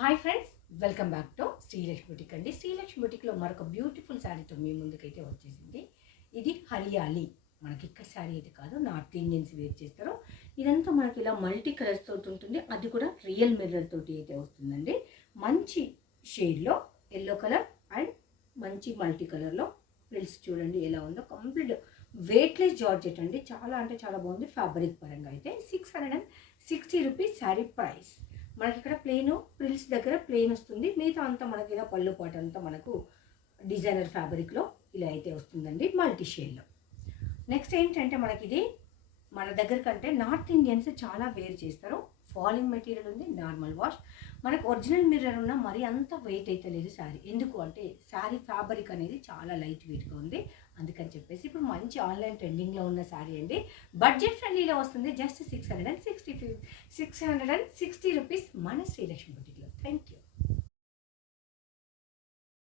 Hi friends, welcome back to Srilakshmi boutique అండి. శ్రీలక్ష్మి బుటిక్లో మరొక beautiful శారీతో మీ ముందుకైతే వచ్చేసింది. ఇది హరియాలి. మనకి ఇక్కడ శారీ అయితే కాదు, నార్త్ ఇండియన్స్ వేర్ చేస్తారు. ఇదంతా మనకి ఇలా మల్టీ కలర్స్ తోటి ఉంటుంది. అది కూడా రియల్ మిర్రర్ తోటి అయితే వస్తుందండి. మంచి షేడ్లో ఎల్లో కలర్ అండ్ మంచి మల్టీ కలర్లో ఫ్రిల్స్ చూడండి ఎలా ఉందో. కంప్లీట్ వెయిట్లెస్ జార్జెట్ అండి. చాలా అంటే చాలా బాగుంది. ఫ్యాబ్రిక్ పరంగా అయితే 660 రూపీస్ శారీ ప్రైస్. మనకి ఇక్కడ ప్లెయిన్ ఫ్రిల్స్ దగ్గర ప్లెయిన్ వస్తుంది. మిగతా అంతా మనకి ఇలా పళ్ళు పాట అంతా మనకు డిజైనర్ ఫ్యాబ్రిక్లో ఇలా అయితే వస్తుందండి, మల్టీ షేడ్లో. నెక్స్ట్ ఏంటంటే మనకి ఇది మన దగ్గర కంటే నార్త్ ఇండియన్స్ చాలా వేర్ చేస్తారు. ఫాలింగ్ మెటీరియల్ ఉంది, నార్మల్ వాష్. మనకు ఒరిజినల్ మిర్రర్ ఉన్న మరి అంత వెయిట్ అయితే లేదు శారీ. ఎందుకు అంటే శారీ ఫ్యాబ్రిక్ అనేది చాలా లైట్ వెయిట్గా ఉంది. అందుకని చెప్పేసి ఇప్పుడు మంచి ఆన్లైన్ ట్రెండింగ్లో ఉన్న శారీ అండి. బడ్జెట్ ఫ్రెండ్లీలో వస్తుంది. జస్ట్ 660 రూపీస్ మన శ్రీలక్ష్మి బుటిక్లో. Thank you.